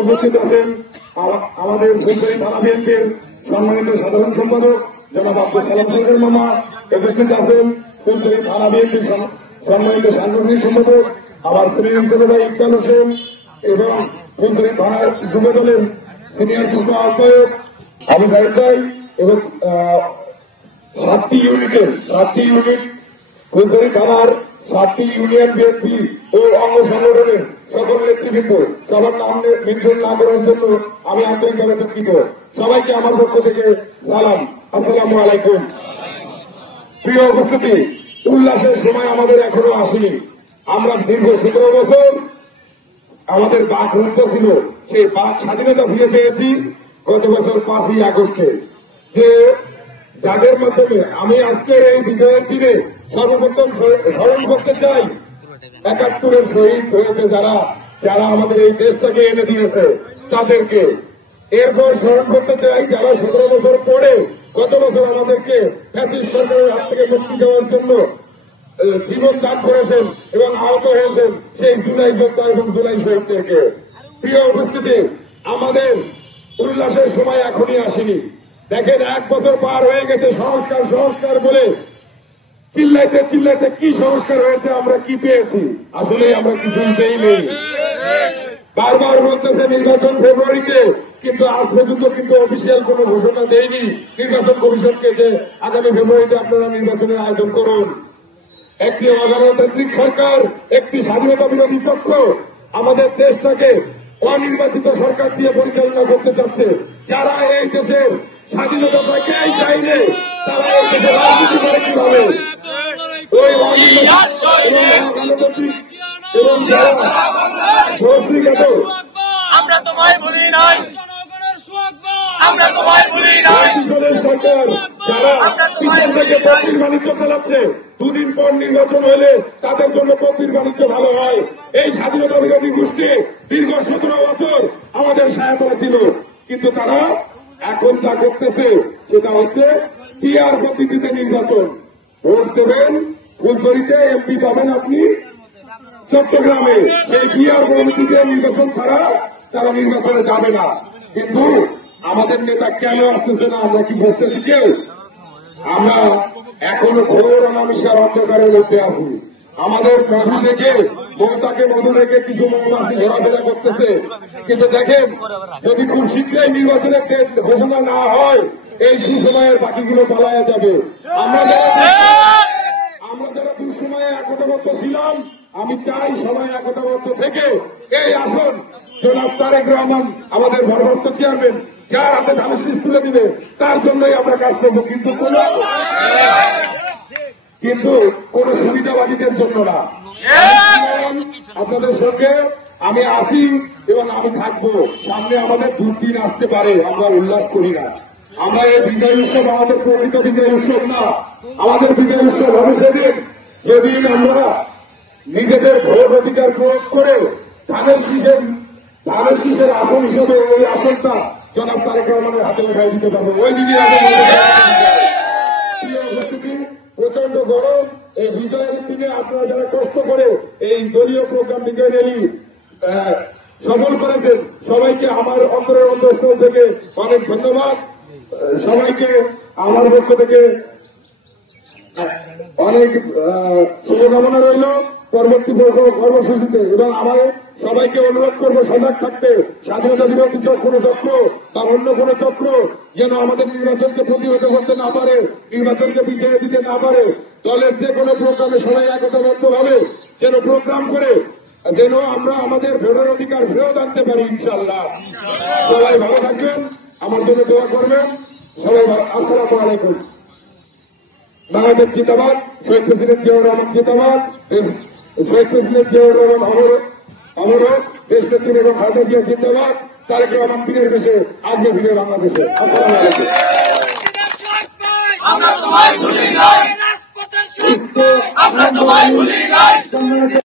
উপস্থিত আছেন আমাদের ফুলবাড়ী থানা বিএনপির সম্মানিত সাধারণ সম্পাদক জনাব আব্দুল সালাম সরকার মামা। উপস্থিত আছেন ফুলবাড়ী থানা বিএনপির সম্মানিত সাংগঠনিক সম্পাদক আমার সিনিয়র ভাই ইকবাল হোসেন এবং ফুলবাড়ী থানার যুব দলের সিনিয়র যুগ্ম আহ্বায়ক আবু সাহেব ভাই এবং 7টি ইউনিট ফুলবাড়ী থানার 7টি ইউনিয়ন বিএনপি ও অঙ্গ সংগঠনের সকল নেতৃবৃন্দ সবার নাম মেনশন না করার জন্য আমি আন্তরিকভাবে দুঃখিত। সবাইকে আমার পক্ষ থেকে সালাম, আসসালামু আলাইকুম। প্রিয় উপস্থিতি, উল্লাসের সময় আমাদের এখনো আসেনি। আমরা দীর্ঘ 17 বছর আমাদের বাক রুদ্ধ ছিল, সেই বাক স্বাধীনতা ফিরে পেয়েছি গত বছর 5ই আগস্টে। যে যাদের মাধ্যমে আমি আজকের এই বিজয়ের দিনে সর্বপ্রথম স্মরণ করতে চাই 71-এর শহীদ হয়েছে যারা আমাদের এই দেশটাকে এনে দিয়েছে তাদেরকে। এরপর স্মরণ করতে চাই যারা 17 বছর পরে গত বছর আমাদেরকে ফ্যাসিস্ট সরকারের হাত থেকে মুক্তি দেওয়ার জন্য জীবন দান করেছেন এবং আহত হয়েছেন সেই জুলাই যোদ্ধা এবং জুলাই শহীদদেরকে। প্রিয় উপস্থিতি, আমাদের উল্লাসের সময় এখনই আসেনি। দেখেন 1 বছর পার হয়ে গেছে সংস্কার বলে চিল্লাইতে কি সংস্কার হয়েছে, আমরা কি পেয়েছি? আসলে আমরা কিছুই পেই নেই। বারবার বলতেছে নির্বাচন ফেব্রুয়ারিতে, কিন্তু আজ পর্যন্ত কিন্তু অফিসিয়াল কোন ঘোষণা দেয়নি নির্বাচন কমিশনকে যে আগামী ফেব্রুয়ারিতে আপনারা নির্বাচনের আয়োজন করুন। একটি অগণতান্ত্রিক সরকার, একটি স্বাধীনতা বিরোধী চক্র আমাদের দেশটাকে অনির্বাচিত সরকার দিয়ে পরিচালনা করতে চাচ্ছে। যারা এই দেশের স্বাধীনতাকেই চাইছে তারা এই দেশে রাজনীতি করে কিভাবে? ওই অনির্বাচিত এবং যারা আমরা তোমায় ভুলি নাই, আমরা তোমায় ভুলি নাই। সরকার যারা পিছন থেকে বন্দির বাণিজ্য চালাচ্ছে, 2 দিন পর নির্বাচন হলে তাদের জন্য বন্দির বাণিজ্য ভালো হয়। এই স্বাধীনতা বিরোধী গোষ্ঠী দীর্ঘ 17 বছর আমাদের সহায়তা ছিল, কিন্তু তারা এখন যা করতেছে সেটা হচ্ছে পিআর পদ্ধতিতে নির্বাচন। ভোট দেবেন ফুলবাড়ীতে, এমপি পাবেন আপনি চট্টগ্রামে, সেই পিআর পদ্ধতিতে নির্বাচন ছাড়া তারা নির্বাচনে যাবে না। কিন্তু আমাদের নেতা কেন আসতেছে না আমরা কি বুঝতেছি কেউ? আমরা এখনো ঘোর অনামিশার অন্ধকারের মধ্যে আছি। আমাদের মধু রেখে কিছু মৌমাছি ঘোরাফেরা করতেছে, কিন্তু দেখেন যদি খুব শীঘ্রই নির্বাচনের ঘোষণা না হয় এই সুসময়ের বাকিগুলো পালায়া যাবে। আমরা যারা দুঃসময়ে একতাবদ্ধ ছিলাম, আমি চাই সবাই একতাবদ্ধ থেকে এই আসন জনাব তারেক রহমান আমাদের ভারপ্রাপ্ত চেয়ারম্যান যার হাতে ধানের শীষ তুলে দিবে তার জন্যই আমরা কাজ করবো, কিন্তু কোন সুবিধাবাদীদের জন্য না। আপনাদের সঙ্গে আমি আছি এবং আমি থাকবো। সামনে আমাদের দুর্দিন আসতে পারে, আমরা উল্লাস করি না। আমরা এই বিজয় উৎসব আমাদের প্রকৃত বিজয় উৎসব না। আমাদের বিজয় উৎসব হবে সেদিন যেদিন আমরা নিজেদের ভোট অধিকার প্রয়োগ করে ধানের শীষের আসন হিসেবে ওই আসনটা জনাব তারেক রহমানের হাতে উঠাই দিতে পারবো। ওই দিকে প্রচন্ড গরম, এই বিজয়ের দিনে আপনারা যারা কষ্ট করে এই দলীয় প্রোগ্রাম বিজয় র্যালি সফল করেছেন সবাইকে আমার অন্তরের অন্তঃস্থল থেকে অনেক ধন্যবাদ। সবাইকে আমার পক্ষ থেকে অনেক শুভকামনা রইল পরবর্তী কর্মসূচিতে। এবং আমার সবাইকে অনুরোধ করবো সজাগ থাকতে, স্বাধীনতা বিরোধী কোন চক্র বা অন্য কোন চক্র যেন আমাদের নির্বাচনকে প্রতিহত করতে না পারে, নির্বাচনকে পিছিয়ে দিতে না পারে। দলের যে কোনো প্রোগ্রামে সবাই একতাবদ্ধভাবে যেন প্রোগ্রাম করে যেন আমরা আমাদের ভোটের অধিকার ফেরত আনতে পারি ইনশাআল্লাহ। সবাই ভালো থাকবেন, আমার জন্য দোয়া করবেন। সবাই আসসালামু আলাইকুম। বাংলাদেশ জিন্দাবাদ, শহীদ প্রেসিডেন্ট জিয়াউর রহমান জিন্দাবাদ, শহীদ প্রেসিডেন্ট জিয়াউর রহমান অমর, দেশ নেত্রী বেগম খালেদা জিয়া জিন্দাবাদ, তারেক রহমান পীরের দেশে আগে ফিরে বাংলাদেশে। আসসালামু আলাইকুম। আমরা তোমায় ভুলি নাই।